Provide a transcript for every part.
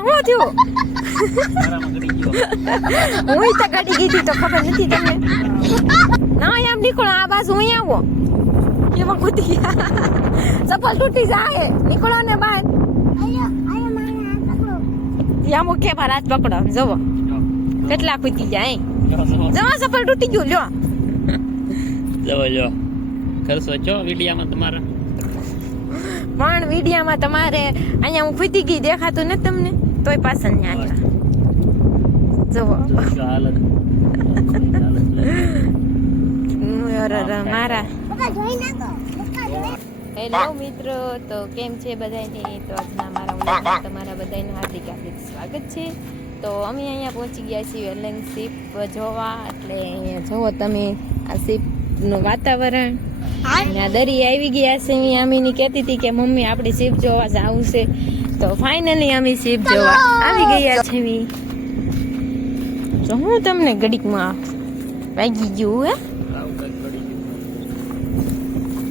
હું થયું હું તો ગાડી ગઈ તો ખબર નથી તમને ના આમ નીકળો આ બાજુ અહીં આવો એમાં કૂદી ગયા ચપ્પલ તૂટી જાય નીકળો ને બહાર ત્યાં મુખ્ય પર હાથ પકડો જવો કેટલા કૂદી જાય જવા ચપ્પલ તૂટી ગયું લ્યો જવો લ્યો કરશો છો વિડિયામાં તમારા પણ વિડિયામાં તમારે અહીંયા હું ખૂતી ગઈ દેખાતું ને તમને તોય પાછળ ને આવ્યા જવો મારા હેલો મિત્રો તો કેમ છે બધાને તો આજના મારા વ્લોગમાં તમારા બધાનું હાર્દિક હાર્દિક સ્વાગત છે તો અમે અહીંયા પહોંચી ગયા છીએ વેલેન શિપ જોવા એટલે અહીંયા જોવો તમે આ શિપનું વાતાવરણ અને દરી આવી ગયા છે અમીની કહેતી હતી કે મમ્મી આપણે શિપ જોવા જવું છે તો ફાઇનલી અમે શિપ જોવા આવી ગયા છે તો હું તમને ઘડીકમાં વાગી ગયું હે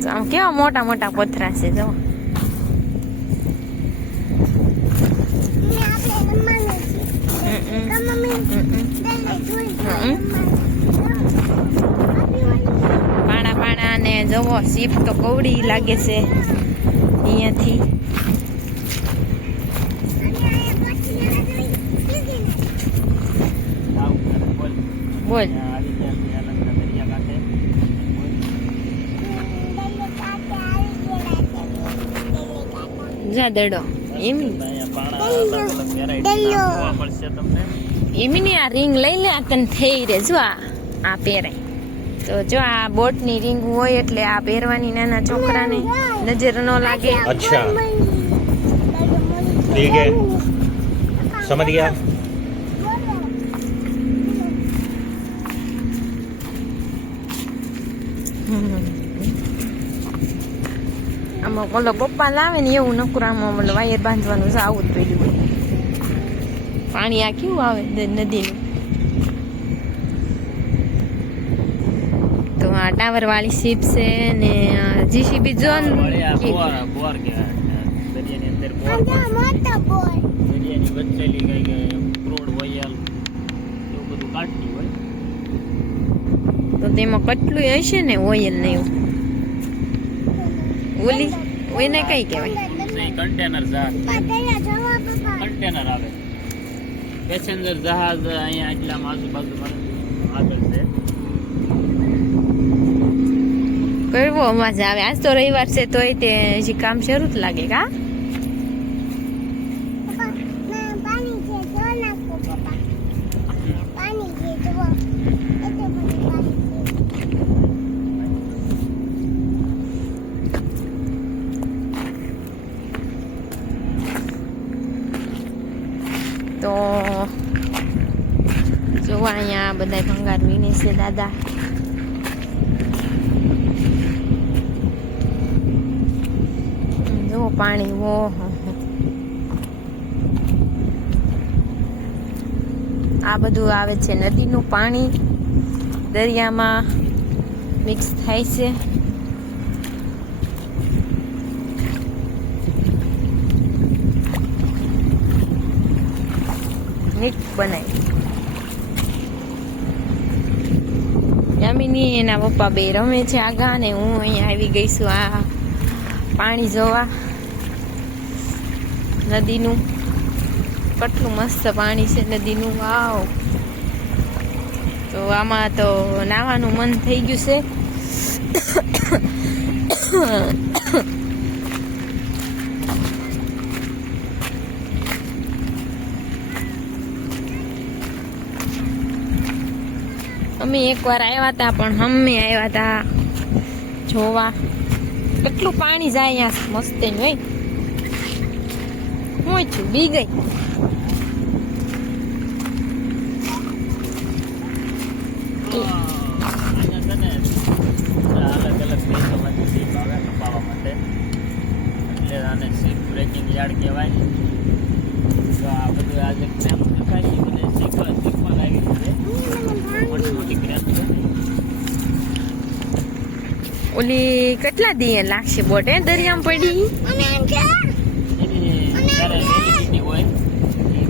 આમ કેવા મોટા મોટા પથરા છે જો પાણા પાણા ને જવો શીપ તો કવડી લાગે છે અહીંયાથી બોલ જા દડો એમની આ રિંગ લઈ લે તને થઈ રે જો આ પહેરાય તો જો આ બોટની રિંગ હોય એટલે આ પહેરવાની નાના છોકરાને નજર ન લાગે अच्छा ठीक है समझ गया આમાં ઓલો પપ્પા લાવે ને એવું નકરામાં મતલબ વાયર બાંધવાનું છે આવું જ પડ્યું પાણી આ કેવું આવે નદીનું તો આ ટાવર વાળી શીપ છે ને જીસીબી જોન બોર કહેવાય દરિયાની અંદર બોર દરિયાની વચ્ચેલી કઈ ક્રોડ વયલ એવું બધું કાઢતી હોય તો તેમાં કેટલું હશે ને ઓઇલ ને એવું ઓલી એને કઈ કહેવાય કન્ટેનર જહાજ કન્ટેનર આવે પેસેન્જર જહાજ અહીંયા એટલામાં આજુબાજુમાં આગળ છે કરવો અવાજ આવે આજ તો રવિવાર છે તોય તે હજી કામ શરૂ જ લાગે કા તો જોવા અહીંયા બધા ભંગાર વીને છે દાદા જો પાણી આ બધું આવે છે નદીનું પાણી દરિયામાં મિક્સ થાય છે મિક્સ બનાવી યામિની એના પપ્પા બે રમે છે આગા ને હું અહીંયા આવી ગઈ છું આ પાણી જોવા નદીનું કેટલું મસ્ત પાણી છે નદીનું વાવ તો આમાં તો નાવાનું મન થઈ ગયું છે અમે એકવાર આવ્યા હતા પણ અમે આવ્યા હતા જોવા કેટલું પાણી જાય અહીંયા મસ્ત હોય હું છું બી ગઈ યાર્ડ કહેવાય તો આ બધું આજે ક્રેપ દેખાય બધે શીખવા આવી છે મોટી મોટી ક્રેપ છે ઓલી કેટલા દી લાગશે બોટ દરિયામાં પડી એની જ્યારે વેલિડિટી હોય એ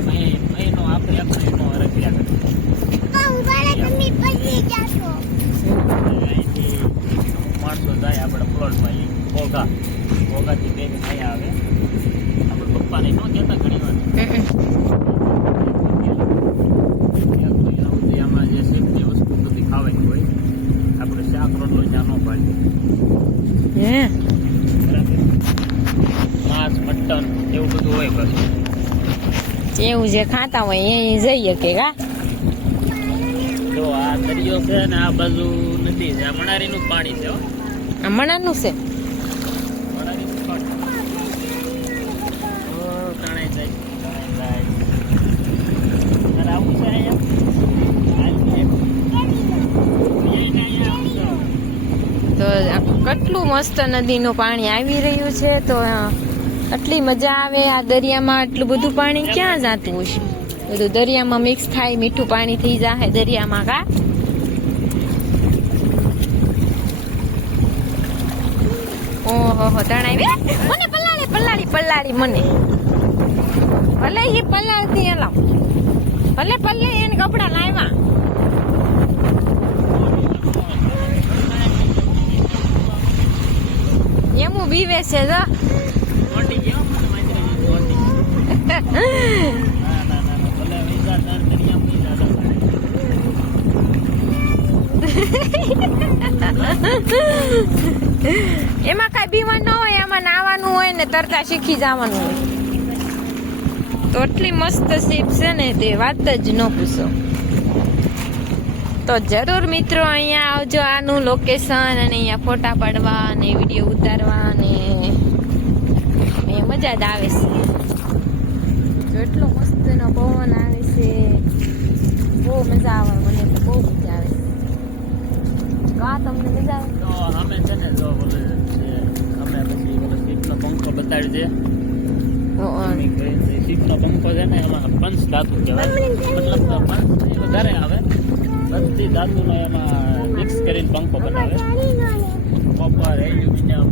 એવું જે ખાતા હોય એ જઈએ કે કા જો આ દરિયો છે ને આ બાજુ નદી છે, આ મણારીનું પાણી છે હો. આ મણાનું છે. મણારીનું પાણી. ઓ, તણાઈ જાય, તણાઈ જાય. તારે આવું છે અહીંયા? હાલ કે એક. અહીંયા આવું છે. તો આ કેટલું મસ્ત નદીનું પાણી આવી રહ્યું છે. તો આટલી મજા આવે આ દરિયામાં. આટલું બધું પાણી ક્યાં જતું હશે? બધું દરિયામાં મિક્સ થાય, મીઠું પાણી થઈ જાય દરિયામાં કા. ઓહો તણાઈ મને પલ્લાળી મને ભલે એ પલ્લાળતી એલા ભલે એને કપડા લાવ્યા. એમું બીવે છે જો. ચોંટી ગયો મને માહિતી ચોંટી. ના ભલે વિઝા દર દરિયા પૈસા એમાં કઈ બીવાનું ન હોય, એમાં નાવાનું હોય ને તરતા શીખી જવાનું હોય. તો એટલી મસ્ત સીપ છે ને તે વાત જ ન પૂછો. તો જરૂર મિત્રો અહીંયા આવજો. આનું લોકેશન અને અહીંયા ફોટા પાડવા અને વિડીયો ઉતારવા અને મજા જ આવે છે. જો એટલો મસ્તનો પવન આવે છે, બહુ મજા આવે. મને તો બહુ મજા આવે છે. કા તમને મજા આવે? તો અમે છે ને જો બોલે અમે પછી બોલે સીપનો પંખો બતાડી દે. સીપનો પંખો છે ને એમાં પંચ ધાતુ કહેવાય. મતલબ પંચ વધારે આવે, બધી ધાતુનો એમાં મિક્સ કરીને પંખો બનાવે. કોપર, એલ્યુમિનિયમ,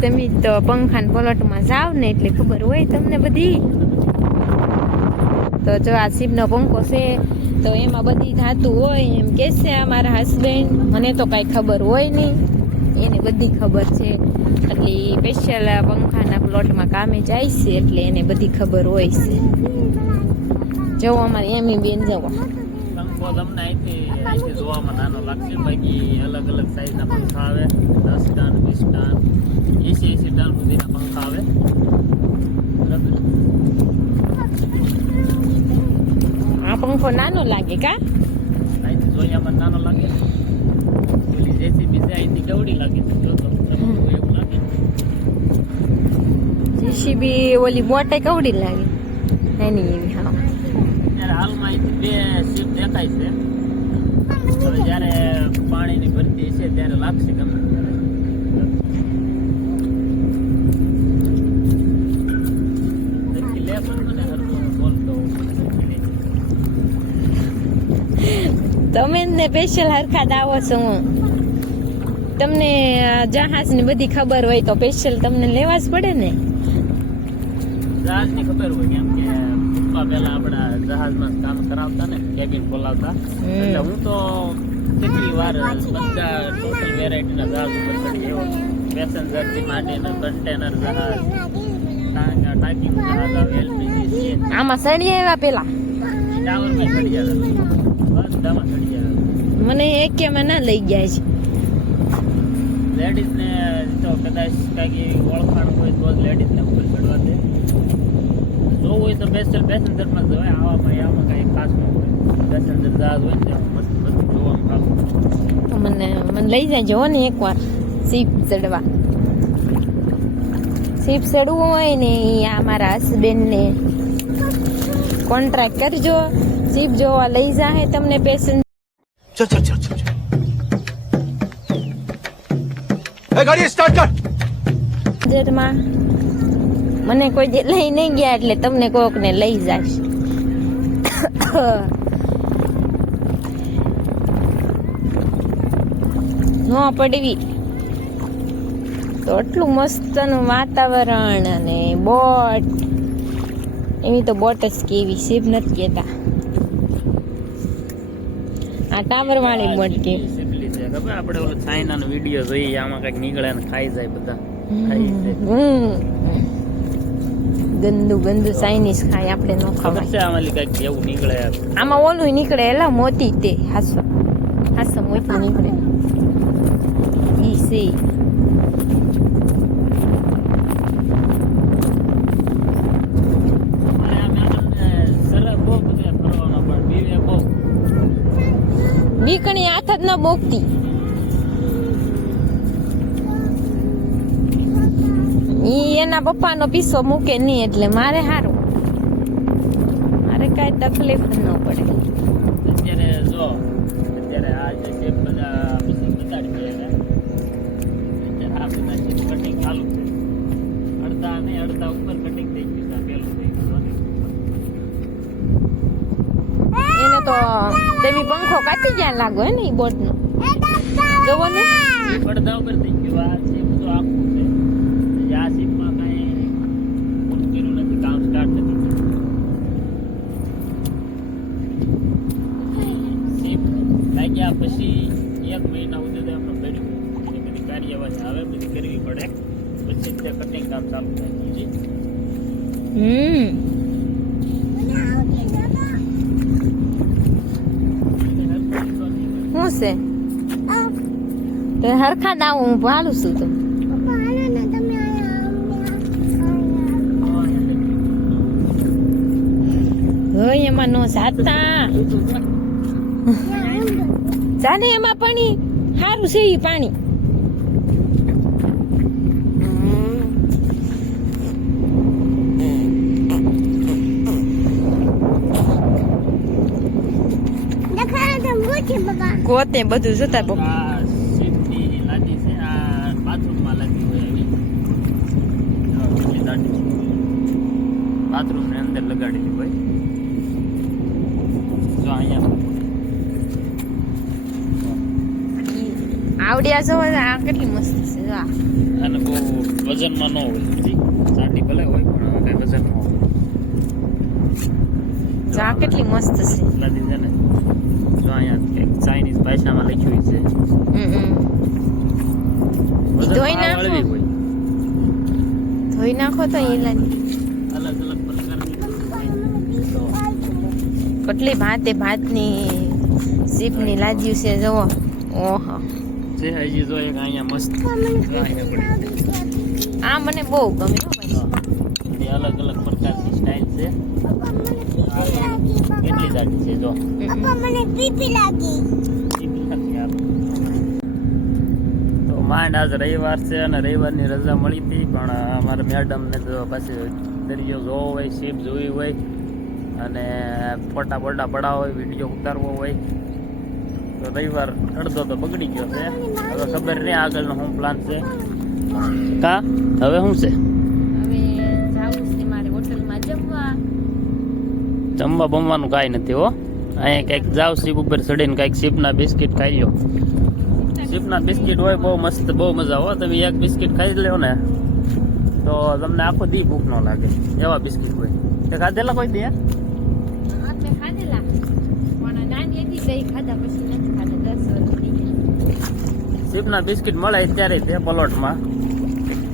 તમે તો પંખાના પલટમાં જાવ ને એટલે ખબર હોય તમને બધી. તો જો આ સીપનો પંખો છે તો એમાં બધી ધાતુ હોય એમ કે છે અમારા હસબન્ડ. મને તો કાંઈ ખબર હોય નહીં, એને બધી ખબર છે. એટલે સ્પેશિયલ પંખાના પ્લોટમાં કામે જાય છે એટલે એને બધી ખબર હોય છે. જવો અમારે એમી બેન જવો. પંખો તમને અહીંથી જોવામાં નાનો લાગશે, બાકી અલગ અલગ સાઈઝના પંખા આવે. 10 ટન, 20 ટન, 80 ટન સુધીના પંખા આવે. બરાબર. આ પંખો નાનો લાગે કા? અહીંથી જોયામાં નાનો લાગે. ઓલી જેસીબી છે અહીંથી કેવડી લાગે છે જો તો એવું લાગે. જેસીબી ઓલી બોટે કવડી લાગે એની એવી. હા ત્યારે હાલમાં અહીંથી 2 શિપ દેખાય છે. હવે જ્યારે પાણીની ભરતી છે ત્યારે લાગશે ગમે ત્યારે. લે પણ મને હરખું બોલતો તમે ને સ્પેશિયલ હરખા દાવો છો. તમને જહાજની બધી ખબર હોય તો સ્પેશિયલ તમને લેવા જ પડે ને. જહાજની ખબર હોય કેમ કે પપ્પા પેલા આપણા જહાજમાં કામ કરાવતા ને, કેબિન બોલાવતા. એટલે હું તો કેટલી વાર બધા ટોટલ વેરાયટીના જહાજ ઉપર ચડી એવો. પેસેન્જર થી માંડીને કન્ટેનર જહાજ, ટાંકીનું જહાજ આવે, એલપીજી, આમાં સડી આવ્યા પેલા ટાવરમાં ચડી આવે, બધામાં ચડી આવે. મને એકેમાં ના લઈ ગયા છે. લેડીઝને તો કદાચ કાંઈક ઓળખાણ હોય તો જ લેડીઝને ઉપર ચડવા દે. જોવું હોય તો સ્પેશિયલ પેસેન્જરમાં જ હોય. આવામાં કાંઈ ખાસ ન હોય. પેસેન્જર જહાજ હોય ને ત્યાં મસ્ત મસ્ત જોવાનું ખાસ. તો મને લઈ જાજો ને એકવાર સીપ ચડવા. સીપ ચડવું હોય ને આ મારા હસબન્ડને કોન્ટ્રાક્ટ કરજો. સીપ જોવા લઈ જાય તમને પેસેન્જર. चल चल चल चल गाड़ी स्टार्ट कर. માં મને કોઈ જે લઈ નહીં ગયા એટલે તમને કોક ને લઈ જાય. નો પડવી તો એટલું મસ્તનું વાતાવરણ અને બોટ. એવી તો બોટ જ કેવી, સીપ નથી કેતા. આ ટાવર વાળી બોટ કે સિમ્પલી છે ખબર. આપણે ઓલો ચાઇનાનો વિડીયો જોઈએ આમાં કંઈક નીકળે ને ખાઈ જાય બધા. ગંદુ ગંદુ ચાઇનીઝ ખાય, આપણે નો ખબર ખવાય. છે આમાં કંઈક એવું નીકળે. આમાં ઓલું નીકળે એલા મોતી તે હાસવા હાસવા મોતી નીકળે ઈ છે. હાથ જ ન બોકતી. ઈ એના પપ્પાનો પીસો મૂકે નહીં એટલે મારે સારું, મારે કાંઈ તકલીફ જ ન પડે. અત્યારે જો અત્યારે આ જે છે બધા મશીન બતાડી છે અત્યારે આ બધા છે કટિંગ ચાલુ છે. અડધા ને અડધા ઉપર કટિંગ થઈ ગયું છે. પેલું થઈ ગયું એને તો તમે પંખો કાઢી ગયા લાગો હે ને ઈ બોટનો જોવો ને. અડધા ઉપર થઈ ગયું. આ છે બધું આખું છે. આ શીપમાં કાંઈ પૂરું કર્યું નથી, કામ સ્ટાર્ટ નથી કર્યું. શીપ લાગ્યા પછી 1 મહિના સુધી આપણે પડ્યું એ બધી કાર્યવાહી આવે બધી કરવી પડે પછી તે કટિંગ કામ ચાલુ થાય. જી શું છે તો હરખા દાવ હું ભાલું છું તો હોય એમાં નો જાતા જાને એમાં પાણી સારું છે ઈ પાણી. ગોતે બધું જોતા પપ્પા. આ શીપની લાદી છે. આ બાથરૂમમાં લાગી હોય એવી કેટલી દાટી છે. બાથરૂમની અંદર લગાડેલી હોય. જો અહીંયા આવડિયા જો આ કેટલી મસ્ત છે જો આ. અને બહુ વજનમાં ન હોય બધી. સાટી ભલે હોય પણ કઈ વજન ન હોય. જો આ કેટલી મસ્ત છે. લાદી છે ને જો અહીંયા એક ચાઇનીઝ ભાષામાં લખ્યું છે. ધોઈ નાખો. વળવી હોય. ધોઈ નાખો તો એ લાગે અલગ અલગ પ્રકારની કેટલી ભાતે ભાતની સીપની લાદ્યું છે જોવો. ઓહો છે હજી જો એક અહીંયા મસ્ત જો અહીંયા પડી છે. આ મને બહુ ગમે હો ભાઈ. એ અલગ અલગ પ્રકારની સ્ટાઇલ છે. કેટલી જાડી છે જો. પીપી લાગી આ. તો માંડ આજ રવિવાર છે અને રવિવારની રજા મળી હતી પણ અમારા મેડમને તો પાછી દરિયો જોવો હોય, શીપ જોવી હોય અને ફોટા બોટા પડાવવા હોય, વિડીયો ઉતારવો હોય તો રવિવાર અડધો તો બગડી ગયો છે. હવે ખબર નહીં આગળનો શું પ્લાન છે. કા હવે શું છે? હવે જાવું છે મારે હોટલમાં જમવા. જમવા બમવાનું કાંઈ નથી હો. અહીંયા કંઈક જાવ શીપ ઉપર ચડીને કંઈક શીપના બિસ્કિટ ખાઈ લો. શીપના બિસ્કિટ હોય બહુ મસ્ત, બહુ મજા આવે. તમે એક બિસ્કિટ ખાઈ લો ને તો તમને આખો દી ભૂખ ન લાગે એવા બિસ્કિટ હોય. તે ખાધેલા કોઈ દે? આપણે ખાધેલા પણ નાની હતી તો ઈ ખાધા પછી નથી ખાધા 10 વર્ષ થઈ ગયા. શીપના બિસ્કિટ મળે અત્યારે તે પલોટમાં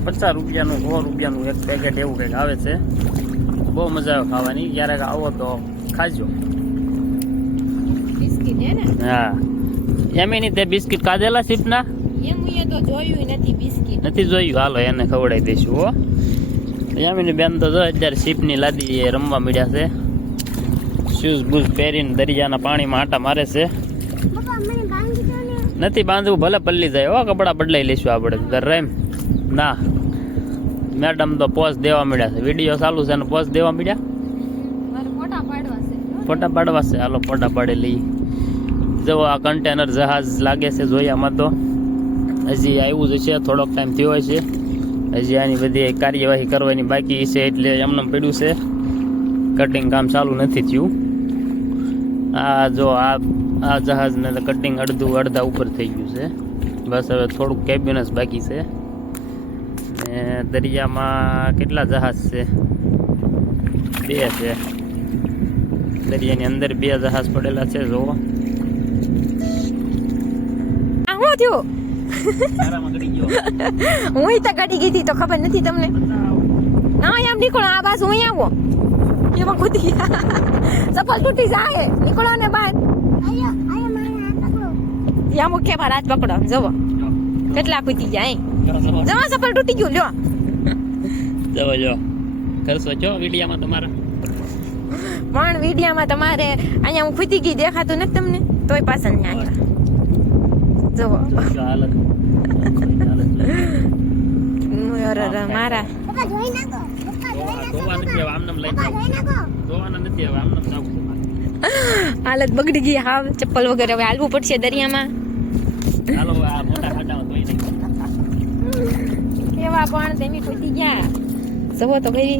50 રૂપિયાનું 100 રૂપિયાનું એક પેકેટ એવું કંઈક આવે છે. બહુ મજા આવે ખાવાની. ક્યારેક આવો તો ખાજો. બિસ્કિટ હે ને? હા એમ નહીં તે બિસ્કિટ ખાધેલા શીપના? એમ મેં તો જોયું નથી બિસ્કિટ. નથી જોયું. હાલો એને ખવડાવી દઈશું હો. યામીની બેન તો જો અત્યારે શીપની લાદી એ રમવા મળ્યા છે. શૂઝ બૂઝ પહેરીને દરિયાના પાણીમાં આટા મારે છે. નથી બાંધવું, ભલે પલ્લી જાય હો. કપડાં બદલાઈ લઈશું આપણે ઘરે એમ ના. મેડમ તો પોઝ દેવા મળ્યા છે. વિડીયો ચાલુ છે અને પોઝ દેવા મળ્યા. મારે ફોટા પાડવા છે. ફોટા પાડવા છે. હાલો ફોટા પાડી લઈએ. જો આ કન્ટેનર જહાજ લાગે છે જોયામાં તો હજી આવ્યું જ છે. થોડોક ટાઈમ થયો છે. હજી આની બધી કાર્યવાહી કરવાની બાકી છે એટલે એમને પડ્યું છે. કટિંગ કામ ચાલુ નથી થયું. આ જો આ જહાજને કટિંગ અડધા ઉપર થઈ ગયું છે. બસ હવે થોડુંક કેબિન જ બાકી છે. ને દરિયામાં કેટલા જહાજ છે? 2 છે. દરિયાની અંદર 2 જહાજ પડેલા છે. જોવો આ શું થયું? તારામાં ગળી ગયો. હું તો ગાડી ગઈ હતી તો ખબર નથી તમને? ના એમ નીકળો આ બાજુ અહીં આવો. એમાં કૂદી ગયા. ચપ્પલ તૂટી જાય. નીકળો ને બહાર. ત્યાં મુખ્ય પર હાથ પકડો. જવો કેટલા કૂદી જાય. જવા ચપ્પલ તૂટી ગયું લ્યો. જવો જો કરશો છો વિડીયામાં તમારા? પણ વિડીયામાં તમારે અહીંયા હું ખૂતી ગઈ દેખાતું નથી તમને તોય પાછળ ને આવ્યા. જુઓ જો હાલત મારા ધોવા નથી હવે આમનામ લઈ જાવ ધોવાના નથી હવે આમનામ જાવું છે મારે. હાલત બગડી ગઈ હાવ ચપ્પલ વગર હવે હાલવું પડશે દરિયામાં ચાલો આ મોટા ખાડામાં ધોઈ નાખીએ. કેવા પણ તેમી ખોટી ગયા જવો તો કઈ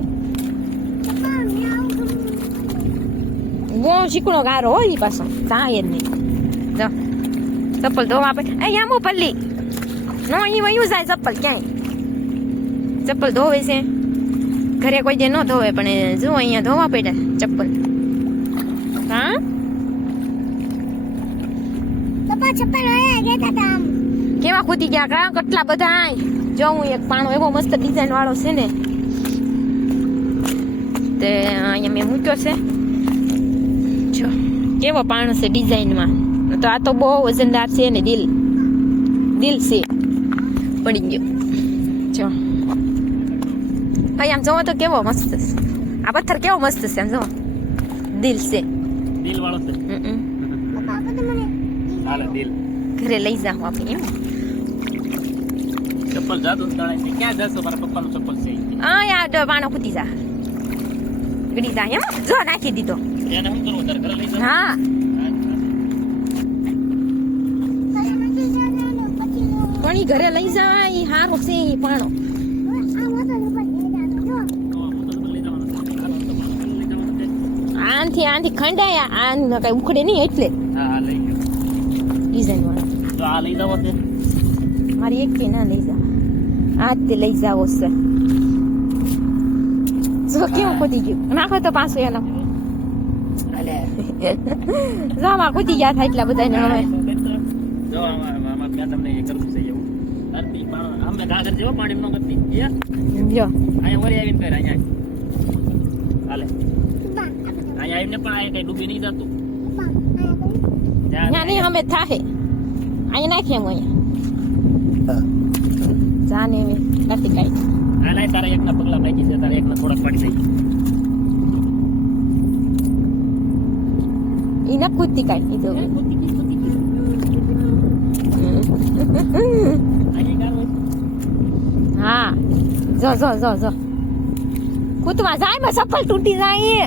બહુ શીકણો ગારો હોય ઈ પાછો જાય જ નહીં જો ચપ્પલ ધોવા પડે એ યામો પલ્લી નો અહીં વયું જાય ચપ્પલ ક્યાંય ચપ્પલ ધોવે છે ઘરે કોઈ દે ન ધોવે પણ જો અહીંયા ધોવા પડે ચપ્પલ હા કેવા કૂદી ગયા કા કેટલા બધા જો હું એક પાણો એવો મસ્ત ડિઝાઇન વાળો છે ને તે અહીંયા મેં મૂક્યો છે જો કેવો પાણો છે ડિઝાઇનમાં તો આ તો બહુ વજનદાર છે ને દિલ છે પડી ગયો જો ભાઈ આમ જોવો તો કેવો મસ્ત છે આ પથ્થર કેવો મસ્ત છે આમ જોવો દિલ છે દિલ વાળો છે હાલે દિલ ઘરે લઈ જાઓ આપણે એમ ચપ્પલ જાદુ તળાઈ ક્યાં જશો મારા પપ્પાનું ચપ્પલ છે આ યાર પાણો કૂદી જા ગડી જા એમ જો નાખી દીધો એને શું કરવું તારે ઘરે લઈ જાવ હા પણ ઈ ઘરે લઈ જવા ઈ હારો છે ઈ પાણો આનથી ખંડાયા આન કઈ ઉખડે નહીં એટલે હા લઈ ગયો ડિઝાઇન વાળો તો આ લઈ જાવ તે મારી એક કે ના લઈ જા આ જ તે લઈ જાવો છે જો કેવું કૂદી ગયું નાખો તો પાછું એનો જો આમાં કૂદી ગયા થાય એટલા બધા હવે જો આમાં ક્યાં તમને એ કરવું છે એવું ધરતી પાણી અમે ગાગર જેવો પાણી નો કરતી એ જો અહીંયા વળી આવીને કર અહીંયા હાલે અહીંયા આવીને પણ આ કઈ ડૂબી નહીં જતું ત્યાં નહીં અમે થાહે અહીંયા નાખીએ હું અહીંયા જાને હવે નથી કાંઈ આ નહીં તારા એકના પગલા નાખી છે તારા એકના થોડાક પડી જાય ઈ ન કૂદતી કાંઈ ઈ તો હા જો જો જો જો કૂદવા જાય માં ચપ્પલ તૂટી જાય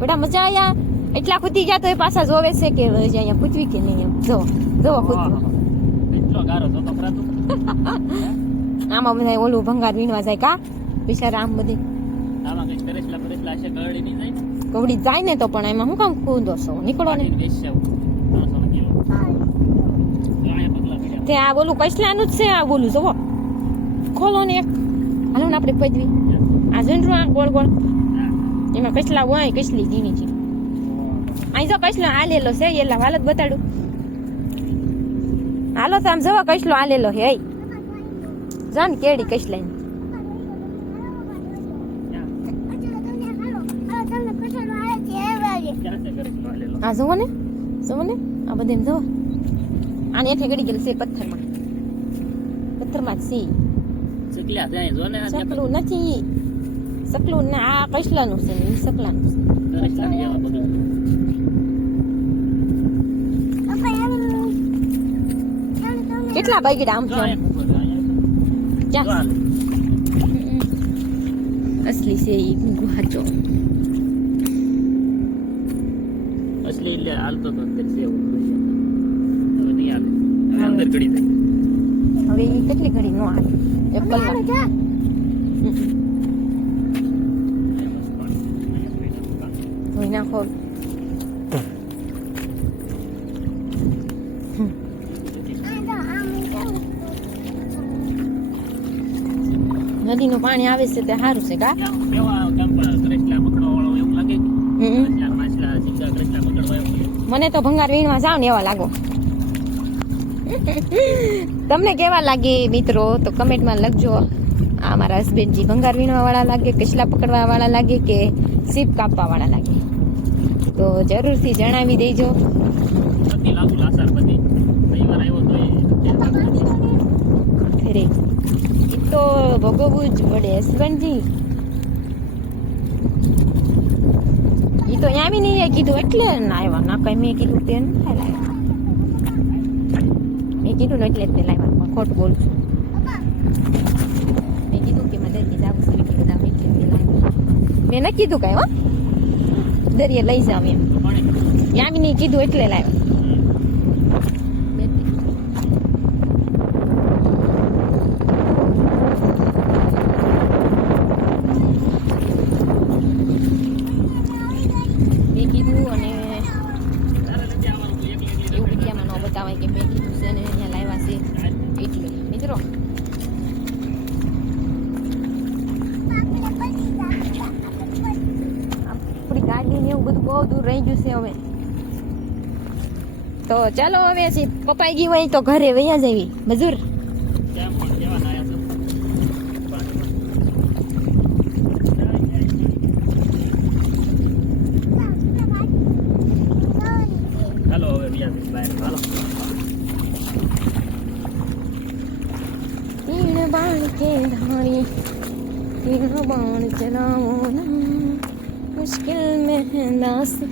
બડા મજા આયા એટલા કૂદી ગયા તો એ પાછા જોવે છે કે અહીંયા કૂદવી કે નહીં એમ જો જો કૂદવા એટલો ગારો તો ખરાતું આમાં બધા ઓલું ભંગાર વીણવા જાય કા બિચારા આમ બધી આમાં કઈ કરેસલા કરેસલા છે ગરડી નહીં જાય કવડી જાય ને તો પણ એમાં હું કામ કૂદો છો નીકળો ને બેસી આવું 300 કિલો અહીંયા પગલા પડ્યા તે આ બોલું કસલાનું જ છે આ બોલું જોવો ખોલો ને એક હાલો ને આપણે પદવી આ જોઈને આ ગોળ ગોળ એમાં કસલા હોય કસલી ઝીણી છે અહીં જો કસલો આલેલો છે એલા હાલત બતાડું હાલો તો આમ જવો કસલો આલેલો હે જાન કેડી કસલા આ જોવો ને આ બધે એમ જોવો આને એઠે ગડી ગયેલું છે પથ્થરમાં જ છે ચકલા જાય જો ને સકલું નથી સકલું ના આ કસલાનું છે ને સકલાનું છે કરેસલા ની આવા પગલા કેટલા બગડા આમ જો છે અહીંયા ક્યાં અસલી છે ઈ ગુહાચો અસલી એટલે હાલતો તો તે છે એવું હવે નહીં હાલે હવે અંદર ગડી જાય હવે ઈ કેટલી ઘડી નો આવે એક કલાક ધોઈ નાખો નદીનું પાણી આવે છે તે સારું છે કા કેવા કામ પર કરેસલા પકડવા વાળો એવું લાગે કે કરેસલા માછલા સીધા કરેસલા પકડવા એવું મને તો ભંગાર વીણવા જાવ ને એવા લાગો તમને કેવા લાગે મિત્રો તો કમેન્ટમાં લખજો આ મારા હસબન્ડજી ભંગાર વીણવા વાળા લાગે કસલા પકડવા વાળા લાગે કે સીપ કાપવા વાળા લાગે તો જરૂરથી જણાવી દેજો બધી લાગુ લાસાર બધી રવિવાર આવ્યો તો ઘરે એ તો ભોગવવું જ પડે હસબન્ડજી એ તો અહીંયા આવીને એ કીધું એટલે ના આવ્યા ના કઈ મેં કીધું તે નથી લાવ્યા મેં કીધું ને એટલે જ તે લાવ્યા પણ ખોટું બોલું છું મેં કીધું કે મારે દરિયે જાવું છે એટલે જાવ એટલે તે લાવ્યા મેં ન કીધું કાંઈ હો દરિયે લઈ જાવ એમ આવીને કીધું એટલે લાવ્યા કે મેં કીધું છે ને અહીંયા લાવ્યા છે એટલે મિત્રો આપણી ગાડી ને એવું બધું બહુ દૂર રહી ગયું છે હવે તો ચાલો હવે પપ્પાઈ ગઈ હોય તો ઘરે વૈયા જવી મજૂર હાલો હવે બીજા બહાર હાલો तीन बाण के धारी तीन बाण चलाओ ना मुश्किल में है दास